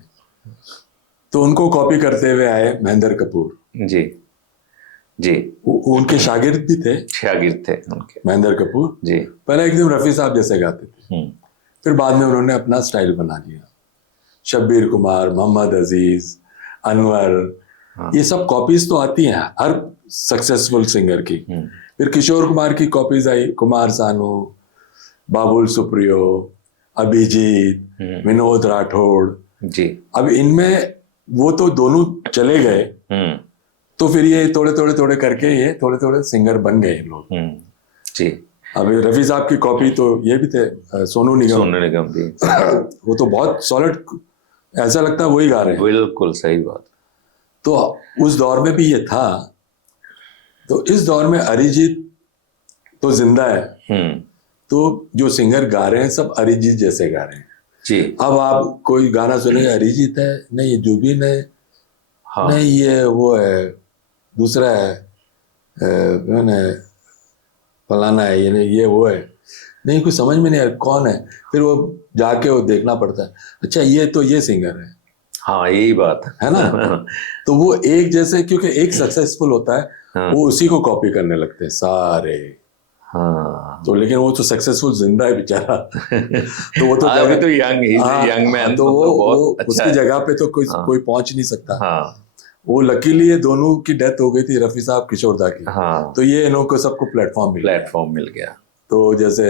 तो उनको कॉपी करते हुए आए महेंद्र कपूर जी जी, उनके शागिर्द भी थे उनके, महेंद्र कपूर जी। पहले एकदम रफी साहब जैसे गाते थे, फिर बाद में उन्होंने अपना स्टाइल बना लिया। शब्बीर कुमार, मोहम्मद अजीज, अनवर, ये सब कॉपीज तो आती हैं हर सक्सेसफुल सिंगर की। फिर किशोर कुमार की कॉपीज आई, कुमार सानू, बाबुल सुप्रियो, अभिजीत, विनोद राठौड़ जी। अब इनमें वो तो दोनों चले गए, तो फिर ये थोड़े करके ये थोड़े सिंगर बन गए लोग जी। अब रफी साहब की कॉपी तो ये भी थे, सोनू निगम भी वो तो बहुत सॉलिड, ऐसा लगता है वही गा रहे हैं। बिल्कुल सही बात। तो उस दौर में भी ये था, तो इस दौर में अरिजीत तो जिंदा है, तो जो सिंगर गा रहे हैं सब अरिजीत जैसे गा रहे हैं जी। अब आप कोई गाना सुनेंगे, अरिजीत है नहीं, ये जुबिन है, हाँ, नहीं ये वो है, दूसरा है, फलाना है, ये नहीं, ये वो है, नहीं कुछ समझ में नहीं आ रहा कौन है। फिर वो जाके वो देखना पड़ता है, अच्छा ये तो ये सिंगर है, हाँ यही बात है ना। तो वो एक जैसे, क्योंकि एक सक्सेसफुल होता है, हाँ, वो उसी को कॉपी करने लगते हैं सारे। हाँ, तो लेकिन वो तो सक्सेसफुल जिंदा है बेचारा। तो वो तो अभी तो यंग मैन, तो वो अच्छा उसकी जगह पे तो कोई पहुंच नहीं सकता। हाँ, वो लकीली ये दोनों की डेथ हो गई थी, रफी साहब किशोरदा की। हाँ, तो ये इन्हों को सबको प्लेटफॉर्म मिल गया। तो जैसे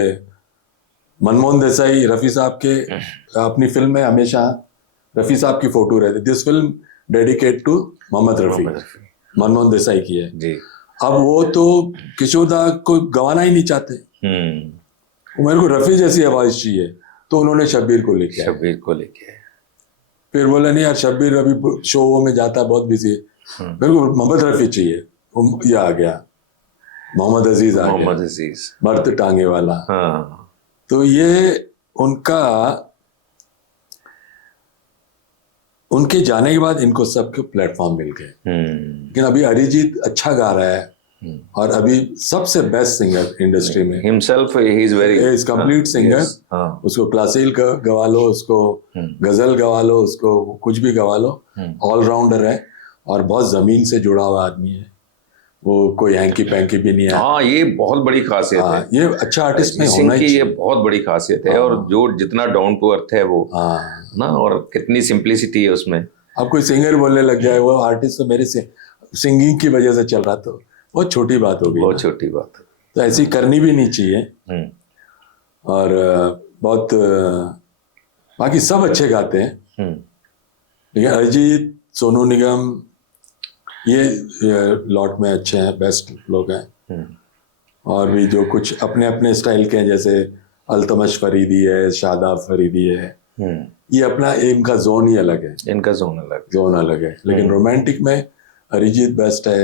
मनमोहन देसाई, रफी साहब के अपनी फिल्म में हमेशा रफी साहब की फोटो रहती, this film dedicate to Mohammad Rafi, Manmohan Desai की है जी। अब वो तो किशोरदा को गंवाना ही नहीं चाहते, मेरे को रफी जैसी आवाज चाहिए, तो उन्होंने शब्बीर को लेके आए। फिर बोला नहीं यार, शब्बीर अभी शो में जाता है, बहुत बिजी है, मेरे को मोहम्मद रफी चाहिए। ये आ गया, मोहम्मद अजीज आ गया, मर्द टांगे वाला। हाँ। तो ये उनके जाने के बाद इनको सबके प्लेटफॉर्म मिल गए। लेकिन अभी अरिजीत अच्छा गा रहा है, और अभी सबसे बेस्ट सिंगर इंडस्ट्री में। Himself he is very is complete singer. हाँ, उसको क्लासिकल गवा लो, उसको गजल गवा लो, उसको कुछ भी गवा लो, ऑलराउंडर है और बहुत जमीन से जुड़ा हुआ आदमी है। वो कोई हैंकी पैंकी भी नहीं है। हाँ, ये बहुत बड़ी खासियत है। ये अच्छा आर्टिस्ट में अरिजीत होना सिंह ही की ये चाहिए। बहुत बड़ी खासियत है। और जो जितना डाउन टू अर्थ है वो हाँ, ना, और कितनी सिंप्लिसिटी है उसमें। अब कोई सिंगर बोलने लग जाए वो आर्टिस्ट तो मेरे से सिंगिंग की वजह से चल रहा, तो बहुत छोटी बात होगी। बहुत छोटी बात है। तो ऐसी करनी भी नहीं चाहिए। और बहुत बाकी सब अच्छे गाते हैं, लेकिन अरिजीत, सोनू निगम ये लॉट में अच्छे हैं, बेस्ट लोग हैं। और भी जो कुछ अपने अपने स्टाइल के हैं, जैसे अल्तमश फरीदी है, शादाब फरीदी है, ये अपना इनका जोन ही अलग है। इनका जोन अलग है। लेकिन रोमांटिक में अरिजीत बेस्ट है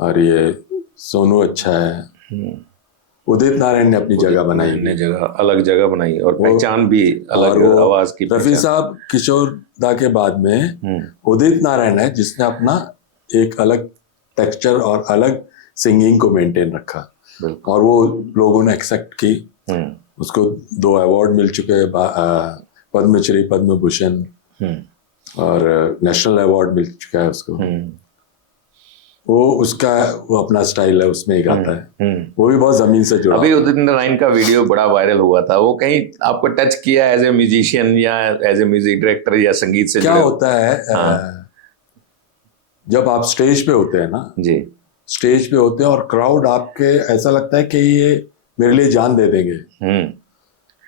और ये सोनू अच्छा है। उदित नारायण ने अपनी जगह बनाई, अलग जगह बनाई और पहचान भी अलग, आवाज की रफी साहब, किशोर दा के बाद में उदित नारायण है जिसने अपना एक अलग टेक्सचर और अलग सिंगिंग को मेंटेन रखा, और वो लोगों ने एक्सेप्ट की। उसको 2 अवार्ड मिल चुके हैं, पद्मश्री, पद्म भूषण और नेशनल अवार्ड मिल चुका है उसको। वो अपना स्टाइल है, उसमें ही गाता है। वो भी बहुत जमीन से जुड़ा। अभी उदित नारायण का वीडियो बड़ा वायरल हुआ था, वो कहीं आपको टच किया एज ए म्यूजिशियन या एज ए म्यूजिक डायरेक्टर या संगीत से? क्या होता है, जब आप स्टेज पे होते हैं ना जी, स्टेज पे होते हैं और क्राउड आपके ऐसा लगता है कि ये मेरे लिए जान दे देंगे,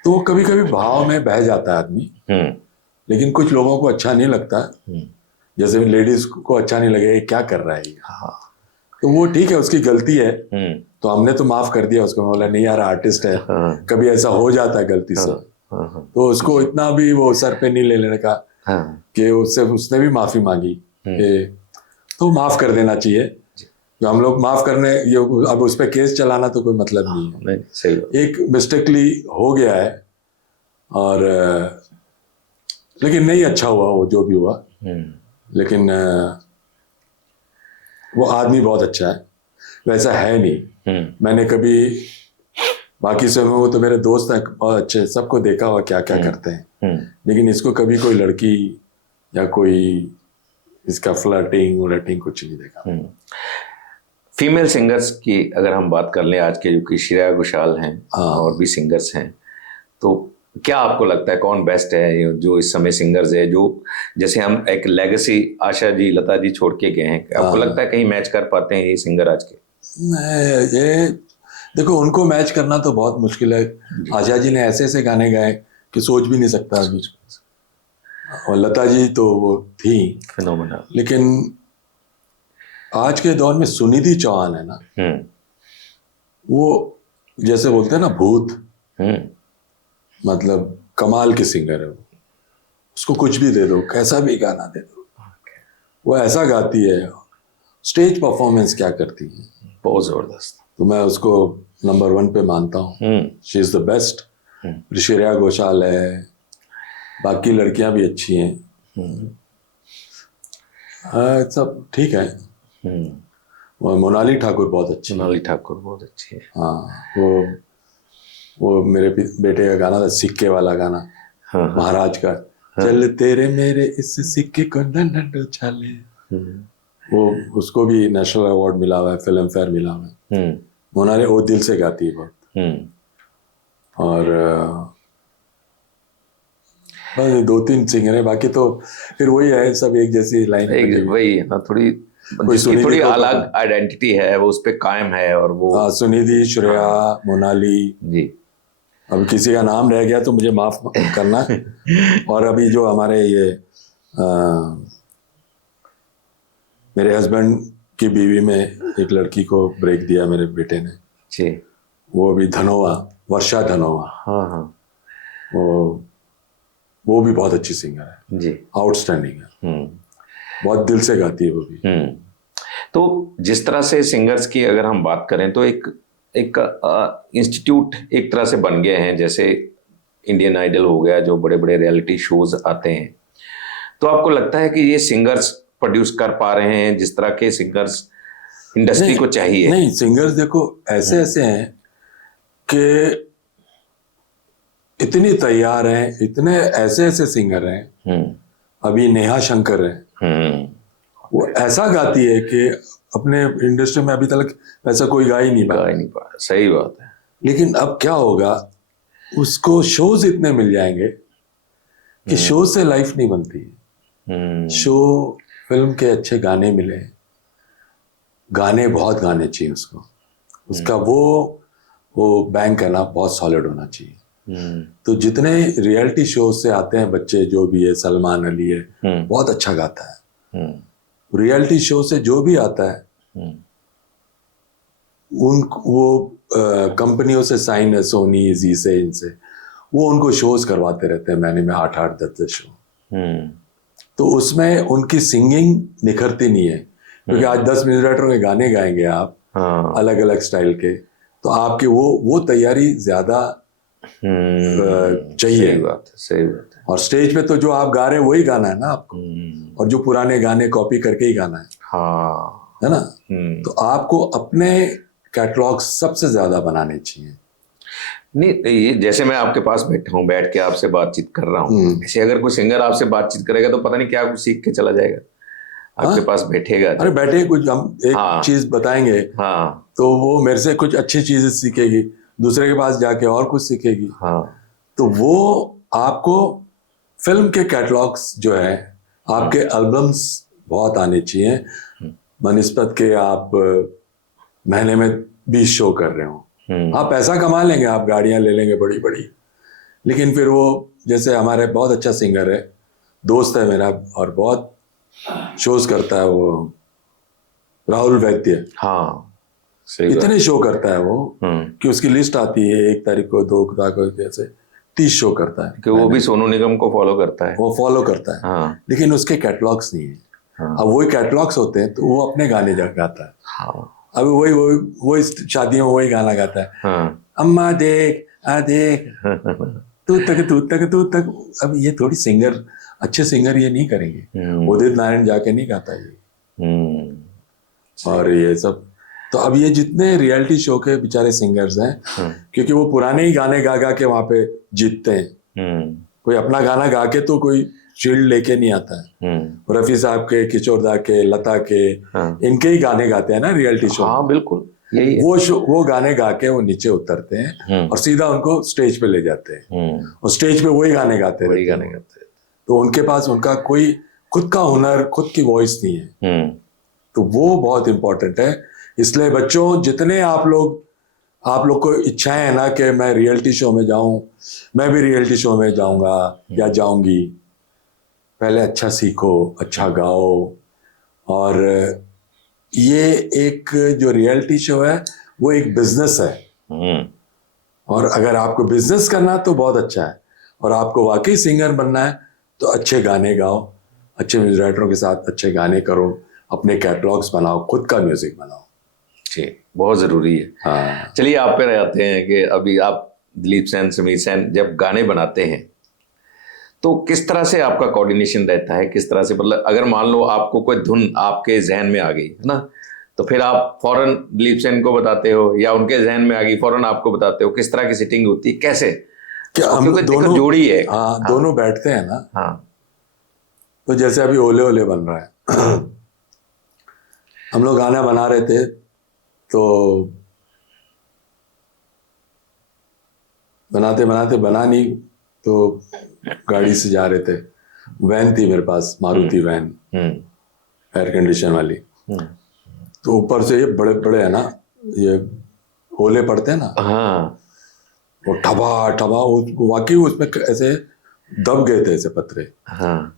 तो कभी कभी भाव में बह जाता है आदमी। लेकिन कुछ लोगों को अच्छा नहीं लगता, जैसे लेडीज को अच्छा नहीं लगे क्या कर रहा है ये। तो वो ठीक है, उसकी गलती है, तो हमने तो माफ कर दिया उसको। बोला नहीं यार, आर्टिस्ट है, कभी ऐसा हो जाता है गलती से। तो उसको इतना भी वो सर पे नहीं ले लेने का कि उसने भी माफी मांगी, तो माफ कर देना चाहिए। जो हम लोग माफ करने, ये अब उस पर केस चलाना तो कोई मतलब नहीं है। सही, एक मिस्टेकली हो गया है, और लेकिन नहीं अच्छा हुआ वो जो भी हुआ। लेकिन वो आदमी बहुत अच्छा है, वैसा है नहीं। मैंने कभी बाकी से वो तो मेरे दोस्त हैं बहुत अच्छे, सबको देखा हुआ क्या क्या करते हैं, लेकिन इसको कभी कोई लड़की या कोई इसका फ्लर्टिंग कुछ नहीं देखा। फीमेल सिंगर्स की अगर हम बात कर लें आज के जो कि श्रेया घोषाल हैं और भी सिंगर्स हैं, तो क्या आपको लगता है कौन बेस्ट है जो इस समय सिंगर्स है, जो जैसे हम एक लेगेसी आशा जी, लता जी छोड़ के गए हैं, आपको लगता है कहीं मैच कर पाते हैं ये सिंगर आज के? ये देखो, उनको मैच करना तो बहुत मुश्किल है। आशा जी ने ऐसे ऐसे गाने गाए कि सोच भी नहीं सकता अभी, और लता जी तो वो थी फिनोमेनल। लेकिन आज के दौर में सुनिधि चौहान है ना, वो जैसे बोलते हैं ना भूत, मतलब कमाल की सिंगर है वो। उसको कुछ भी दे दो, कैसा भी गाना दे दो, वो ऐसा गाती है। स्टेज परफॉर्मेंस क्या करती है, बहुत जबरदस्त। तो मैं उसको नंबर 1 पे मानता हूँ। She is the best. Shreya Ghoshal है, बाकी लड़कियां भी अच्छी हैं, सब ठीक है। मोनाली ठाकुर बहुत अच्छी है। हाँ, वो मेरे बेटे का गाना था, सिक्के वाला गाना, महाराज का, चल तेरे मेरे इस सिक्के को डंडन उछाले, वो उसको भी नेशनल अवार्ड मिला हुआ है, फिल्म फेयर मिला हुआ है। मोनाली वो दिल से गाती है बहुत। और बस 2-3 सिंगर है, बाकी तो फिर वही है, सब एक जैसी लाइन, वही है ना, थोड़ी अलग आइडेंटिटी है, वो उस पे कायम है। और वो सुनिधि, श्रेया, मोनाली जी। अब किसी का नाम रह गया तो मुझे माफ करना। और अभी जो हमारे ये मेरे हस्बैंड की बीवी में एक लड़की को ब्रेक दिया मेरे बेटे ने जी, वो अभी धनोआ, वर्षा धनोआ। वो भी बहुत अच्छी सिंगर है जी, आउटस्टैंडिंग है, बहुत दिल से गाती है वो भी। तो जिस तरह से सिंगर्स की अगर हम बात करें तो एक इंस्टीट्यूट एक तरह से बन गए हैं, जैसे इंडियन आइडल हो गया, जो बड़े बड़े रियलिटी शोज आते हैं। तो आपको लगता है कि ये सिंगर्स प्रोड्यूस कर पा रहे हैं, जिस तरह के सिंगर्स इंडस्ट्री को चाहिए। नहीं, सिंगर्स देखो ऐसे ऐसे हैं कि इतनी तैयार हैं, इतने ऐसे ऐसे सिंगर हैं। अभी नेहा शंकर है, वो ऐसा गाती है कि अपने इंडस्ट्री में अभी तक ऐसा कोई गा ही नहीं पाया। सही बात है। लेकिन अब क्या होगा, उसको शोज इतने मिल जाएंगे कि शो से लाइफ नहीं बनती। शो, फिल्म के अच्छे गाने मिले, गाने बहुत गाने चाहिए उसको, उसका वो बैंक है ना बहुत सॉलिड होना चाहिए। तो जितने रियलिटी शो से आते हैं बच्चे, जो भी है, सलमान अली है, बहुत अच्छा गाता है। रियलिटी शो से जो भी आता है वो कंपनियों से साइन है, सोनी, जी से, इनसे, वो उनको शोज करवाते रहते हैं महीने में 8-8, 10-10 शो। तो उसमें उनकी सिंगिंग निखरती नहीं है, क्योंकि आज 10 म्यूजिक डायरेक्टरों के गाने गाएंगे आप, अलग अलग स्टाइल के, तो आपकी वो तैयारी ज्यादा चाहिए। सही बात है। और स्टेज पे तो जो आप गा रहे हैं वही गाना है ना आपको, और जो पुराने गाने कॉपी करके ही गाना है ना। तो आपको अपने कैटलॉग सबसे ज्यादा बनाने चाहिए। नहीं, ये जैसे मैं आपके पास बैठा हूँ, बैठ के आपसे बातचीत कर रहा हूँ, ऐसे अगर कोई सिंगर आपसे बातचीत करेगा तो पता नहीं क्या कुछ सीख के चला जाएगा, आपके पास बैठेगा। अरे बैठे, कुछ हम एक चीज बताएंगे, तो वो मेरे से कुछ अच्छी चीजें सीखेगी, दूसरे के पास जाके और कुछ सीखेगी। तो वो आपको फिल्म के कैटलॉग्स जो है, आपके एल्बम्स बहुत आने चाहिए, बनिस्बत के आप महीने में 20 शो कर रहे हो। आप पैसा कमा लेंगे, आप गाड़ियां ले लेंगे बड़ी बड़ी, लेकिन फिर वो, जैसे हमारे बहुत अच्छा सिंगर है, दोस्त है मेरा और बहुत शोज करता है, वो राहुल वैद्य, इतने शो करता है वो कि उसकी लिस्ट आती है 1 तारीख को, 2 तारीख को, जैसे 30 शो करता है। कि वो भी सोनू निगम को फॉलो करता है, वो फॉलो करता है। लेकिन उसके कैटलॉग्स नहीं है। अब वही कैटलॉग्स होते हैं तो वो अपने गाने गाता है। अभी वही शादियों में वही गाना गाता है, अम्मा देख आ देख, तू तक। अब ये थोड़ी सिंगर, अच्छे सिंगर ये नहीं करेंगे। उदित नारायण जाके नहीं गाता ये। और ये सब तो अब ये जितने रियलिटी शो के बेचारे सिंगर्स हैं, क्योंकि वो पुराने ही गाने गा गा के वहां पे जीतते हैं। कोई अपना गाना गा के तो कोई शील्ड लेके नहीं आता है। रफी साहब के, किशोर दा के, लता के, इनके ही गाने गाते हैं ना रियलिटी शो। बिल्कुल यही है। वो गाने गा के वो नीचे उतरते हैं और सीधा उनको स्टेज पे ले जाते हैं, और स्टेज पे वही गाने गाते हैं। तो उनके पास उनका कोई खुद का हुनर, खुद की वॉइस नहीं है। तो वो बहुत इंपॉर्टेंट है। इसलिए बच्चों, जितने आप लोग को इच्छाएं है ना कि मैं रियलिटी शो में जाऊं, मैं भी रियलिटी शो में जाऊंगा या जाऊंगी, पहले अच्छा सीखो, अच्छा गाओ। और ये एक जो रियलिटी शो है वो एक बिजनेस है, और अगर आपको बिजनेस करना तो बहुत अच्छा है, और आपको वाकई सिंगर बनना है तो अच्छे गाने गाओ, अच्छे म्यूजिक डायरेक्टरों के साथ अच्छे गाने करो, अपने कैटलॉग्स बनाओ, खुद का म्यूजिक बनाओ। जी, बहुत जरूरी है। चलिए आप पे आते हैं कि अभी आप दिलीप सेन, समीर सेन जब गाने बनाते हैं तो किस तरह से आपका कोऑर्डिनेशन रहता है, किस तरह से, मतलब अगर मान लो आपको कोई धुन आपके जहन में आ गई है ना, तो फिर आप फौरन दिलीप सेन को बताते हो, या उनके जहन में आ गई फौरन आपको बताते हो? किस तरह की सेटिंग होती है, कैसे? क्योंकि दोनों जोड़ी है। दोनों बैठते हैं ना। तो जैसे अभी ओले ओले बन रहा है, हम लोग गाना बना रहे थे, तो बनाते बनाते बना नहीं, तो गाड़ी से जा रहे थे, वैन थी मेरे पास, मारुति वैन, एयर कंडीशन वाली। तो ऊपर से ये बड़े बड़े है ना, ये ओले पड़ते हैं ना, वो ठबा ठबा, वाकई उसमें ऐसे दब गए थे ऐसे पत्थरे।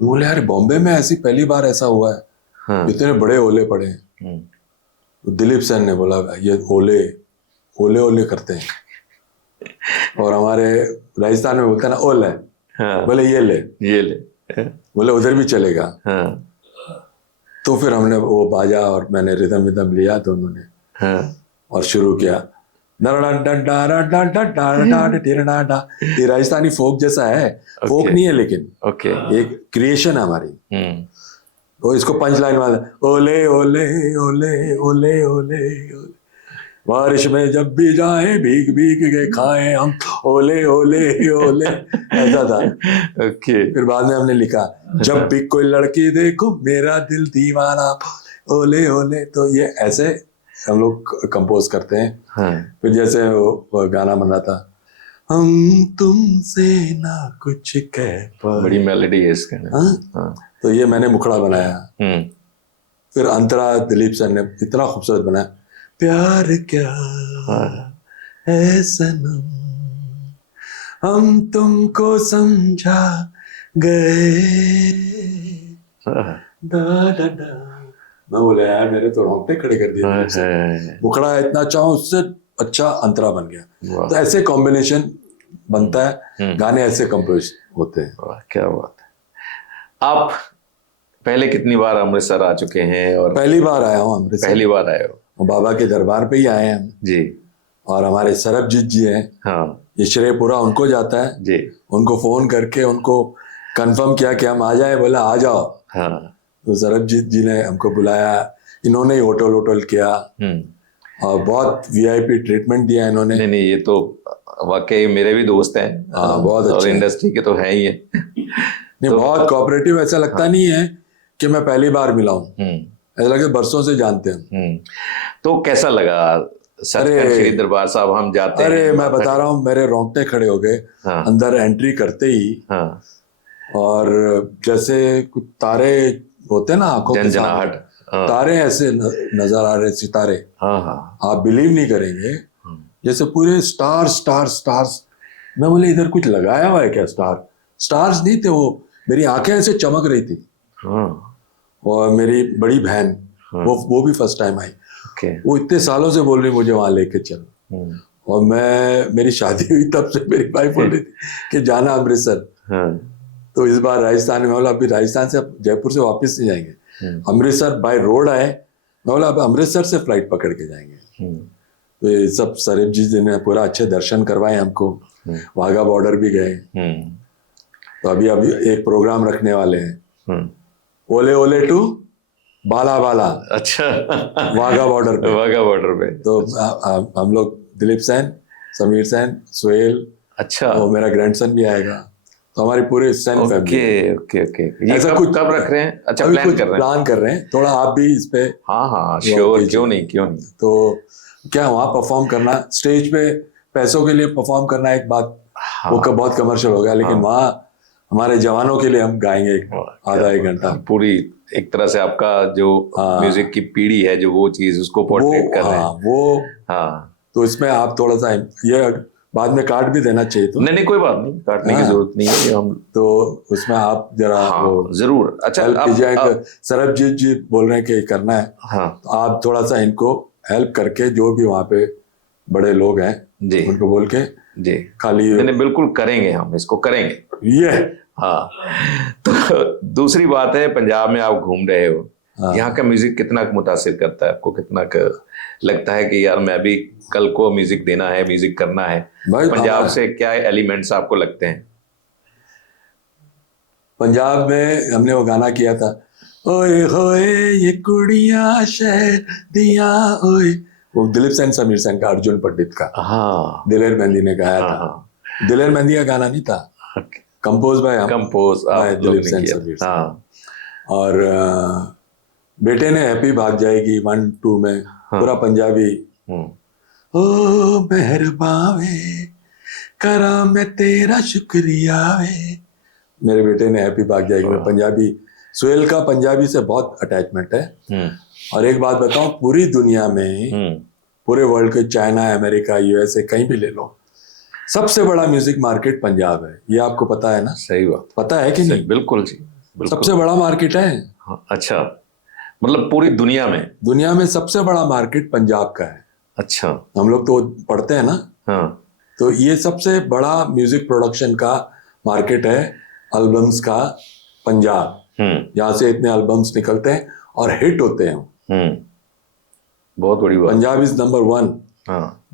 बोले यार बॉम्बे में ऐसी पहली बार ऐसा हुआ है, इतने बड़े ओले पड़े हैं। तो दिलीप सेन ने बोला ये ओले ओले ओले करते हैं, और हमारे राजस्थान में बोलते हैं ना ओले, बोले ये ले, बोले उधर भी चलेगा। तो फिर हमने वो बाजा और मैंने रिदम लिया दोनों ने, और शुरू किया। ये राजस्थानी फोक जैसा है, फोक नहीं है लेकिन एक क्रिएशन है हमारी। तो इसको पंच लाइन वाला, ओले ओले ओले ओले ओले ओले, बारिश में जब भी जाए भीग भीग के खाएं हम, ओले ओले ओले, ऐसा था। ओके। फिर बाद में हमने लिखा, जब भी कोई लड़की देखो मेरा दिल दीवाना, ओले ओले। तो ये ऐसे हम लोग कंपोज करते हैं। हाँ। फिर जैसे वो गाना बन रहा था, हम तुमसे ना कुछ कह पाए, बड़ी मेलोडी है इसका। हाँ? हाँ। तो ये मैंने मुखड़ा बनाया। फिर अंतरा दिलीप सर ने इतना खूबसूरत बनाया, प्यार क्या है सनम, हम तुमको समझा गए, डा डा डा। मैं बोला यार मेरे तो रोंगटे खड़े कर दिए। मुखड़ा इतना अच्छा, उससे अच्छा अंतरा बन गया। तो ऐसे कॉम्बिनेशन बनता है, गाने ऐसे कंपोज होते हैं। वाह, क्या बात है। आप पहले कितनी बार अमृतसर आ चुके हैं? और पहली बार आया हूँ अमृतसर। पहली बार आए हो? बाबा के दरबार पे ही आए हैं हम जी। और हमारे सरबजीत जी हैं, हाँ ये श्रेय पूरा उनको जाता है जी। उनको फोन करके उनको कंफर्म किया कि हम आ जाए, बोला आ जाओ। हाँ। तो सरबजीत जी ने हमको बुलाया, इन्होंने ही होटल किया और बहुत वीआईपी ट्रीटमेंट दिया इन्होंने। नहीं नहीं, ये तो वाकई मेरे भी दोस्त हैं। हाँ, बहुत और अच्छे हैं। इंडस्ट्री के तो है ही है। नहीं, तो बहुत कोऑपरेटिव। ऐसा लगता नहीं है कि मैं पहली बार मिला हूँ, ऐसा लगता है बरसों से जानते हैं। तो कैसा लगा सचखंड श्री दरबार साहब हम जाते हैं? अरे मैं बता रहा हूँ, मेरे रोंगटे खड़े हो गए। हाँ। अंदर एंट्री करते ही हाँ। और जैसे कुछ तारे होते हैं ना आंखों के झंझनाहट। सामने, तारे ऐसे नजर आ रहे, सितारे। हाँ हाँ। आप बिलीव नहीं करेंगे, जैसे पूरे स्टार्स। मैं बोले इधर कुछ लगाया हुआ है क्या? स्टार्स नहीं थे वो, मेरी आंखें ऐसे चमक रही थी। हाँ। और मेरी बड़ी बहन, वो भी फर्स्ट टाइम आई। ओके। वो इतने सालों से बोल रही मुझे वहां लेके चल। और मेरी शादी हुई तब से मेरी वाइफ बोल रही थी कि जाना अमृतसर। हाँ। तो इस बार राजस्थान में, बोला अभी राजस्थान से जयपुर से वापस नहीं जाएंगे, अमृतसर बाय रोड आए। मैं बोला अब अमृतसर से फ्लाइट पकड़ के जाएंगे। तो ये सब सरबजीत जी ने पूरा अच्छे दर्शन करवाए हमको, वाघा बॉर्डर भी गए। तो अभी एक प्रोग्राम रखने वाले हैं, ओले ओले टू बाला बाला। अच्छा। वाघा बॉर्डर पे। वाघा बॉर्डर पे। तो हम लोग दिलीप सेन, समीर सेन, सोहेल, अच्छा। और मेरा ग्रैंडसन भी आएगा। तो हमारी पूरी सेन फैमिली। ओके। ये ऐसा कब कुछ कब रख रहे हैं? अच्छा, प्लान कर रहे हैं। थोड़ा आप भी इस पे। हाँ श्योर, क्यों नहीं। तो क्या वहाँ परफॉर्म करना, स्टेज पे पैसों के लिए परफॉर्म करना एक बात, वो बहुत कमर्शियल हो गया। लेकिन वहाँ हमारे जवानों के लिए हम गाएंगे आधा एक घंटा। पूरी एक तरह से आपका जो म्यूजिक की पीढ़ी है, जो वो चीज उसको पोर्ट्रेट कर रहे हैं। तो इसमें आप थोड़ा सा ये बाद में काट भी देना चाहिए। तो नहीं कोई बात नहीं, काटने की जरूरत नहीं है। हम तो उसमें आप जरा जरूर। अच्छा, सरबजीत जी बोल रहे हैं कि करना है। तो आप थोड़ा सा इनको हेल्प करके, जो भी वहाँ पे बड़े लोग हैं जी, उनको बोल के जी खाली। नहीं बिल्कुल करेंगे, हम इसको करेंगे ये। हाँ। तो दूसरी बात है, पंजाब में आप घूम रहे हो, यहाँ का म्यूजिक कितना मुतासिर करता है आपको? कितना लगता है कि यार मैं भी कल को म्यूजिक देना है, म्यूजिक करना है? पंजाब से क्या एलिमेंट्स आपको लगते हैं? पंजाब में हमने वो गाना किया था, ओए होए ये कुड़ियां शहर दिया ओए, वो दिलीप सेन समीर सेन का, अर्जुन पंडित का। हाँ। दिलेर मेहंदी ने गाया था। दिलेर मेहंदी का गाना नहीं था, कंपोज बाय दिलीप सेन समीर सेन। और बेटे ने हैप्पी भाग जाएगी 1, 2 में पूरा पंजाबी। ओ मेहरबान वे करा मैं तेरा शुक्रिया वे। मेरे बेटे ने हैप्पी भाग जाएगी में पंजाबी। सोहेल का पंजाबी से बहुत अटैचमेंट है। और एक बात बताऊं, पूरी दुनिया में, पूरे वर्ल्ड के, चाइना, अमेरिका, यूएसए, कहीं भी ले लो, सबसे बड़ा म्यूजिक मार्केट पंजाब है। ये आपको पता है ना? सही बात। पता है कि नहीं? बिल्कुल जी, बिल्कुल। सबसे बड़ा मार्केट है। अच्छा, मतलब पूरी दुनिया में सबसे बड़ा मार्केट पंजाब का है। अच्छा। हम लोग तो पढ़ते हैं ना। हाँ। तो ये सबसे बड़ा म्यूजिक प्रोडक्शन का मार्केट है, एल्बम्स का, पंजाब। यहाँ से इतने एल्बम्स निकलते हैं और हिट होते हैं। बहुत बड़ी बात। Punjab is number 1।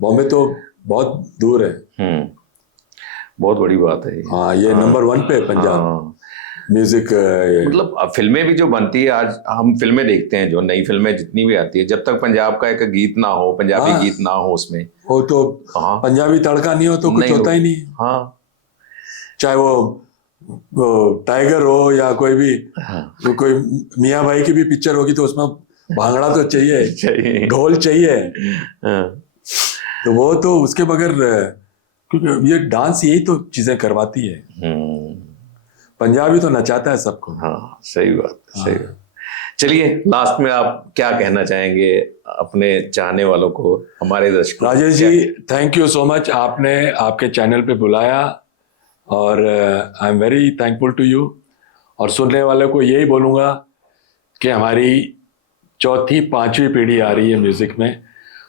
बॉम्बे तो बहुत दूर है। बहुत बड़ी बात है। हाँ, ये नंबर 1 पे पंजाब। म्यूजिक मतलब अब फिल्में भी जो बनती है, आज हम फिल्में देखते हैं, जो नई फिल्में जितनी भी आती है, जब तक पंजाब का एक गीत ना हो, पंजाबी हाँ। गीत ना हो उसमें, वो तो हाँ पंजाबी तड़का नहीं हो तो कुछ नहीं होता हो। ही नहीं। हाँ चाहे वो टाइगर हो या कोई भी, हाँ कोई मियाँ भाई की भी पिक्चर होगी तो उसमें भांगड़ा तो चाहिए, चाहिए। ढोल चाहिए। हाँ तो वो तो उसके बगैर, क्योंकि ये डांस यही तो चीजें करवाती है। पंजाबी तो नचाता है सबको। हाँ सही बात, सही बात। चलिए लास्ट में आप क्या कहना चाहेंगे अपने चाहने वालों को, हमारे दर्शकों को? Rajesh ji, thank you so much, आपने आपके चैनल पे बुलाया और I am very thankful to you. और सुनने वालों को यही बोलूँगा कि हमारी चौथी पांचवी पीढ़ी आ रही है म्यूज़िक में,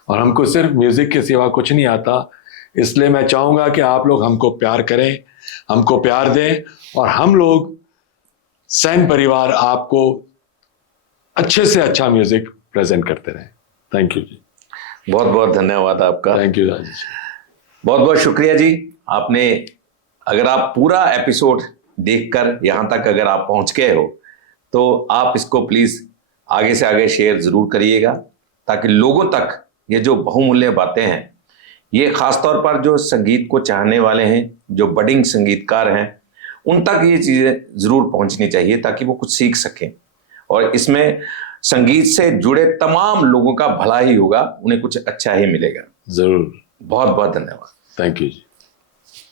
और हमको सिर्फ म्यूज़िक के सिवा कुछ नहीं आता। इसलिए मैं चाहूँगा कि आप लोग हमको प्यार करें, हमको प्यार दें, और हम लोग सैन परिवार आपको अच्छे से अच्छा म्यूज़िक प्रेजेंट करते रहें। थैंक यू जी। बहुत बहुत धन्यवाद आपका। Thank you Rajesh. बहुत बहुत शुक्रिया जी। आपने, अगर आप पूरा एपिसोड देखकर यहाँ तक अगर आप पहुँच गए हो तो आप इसको प्लीज़ आगे से आगे शेयर ज़रूर करिएगा, ताकि लोगों तक ये जो बहुमूल्य बातें हैं, ये ख़ासतौर पर जो संगीत को चाहने वाले हैं, जो बडिंग संगीतकार हैं, उन तक ये चीज़ें ज़रूर पहुँचनी चाहिए, ताकि वो कुछ सीख सकें। और इसमें संगीत से जुड़े तमाम लोगों का भला ही होगा, उन्हें कुछ अच्छा ही मिलेगा। ज़रूर। बहुत बहुत धन्यवाद। Thank you ji.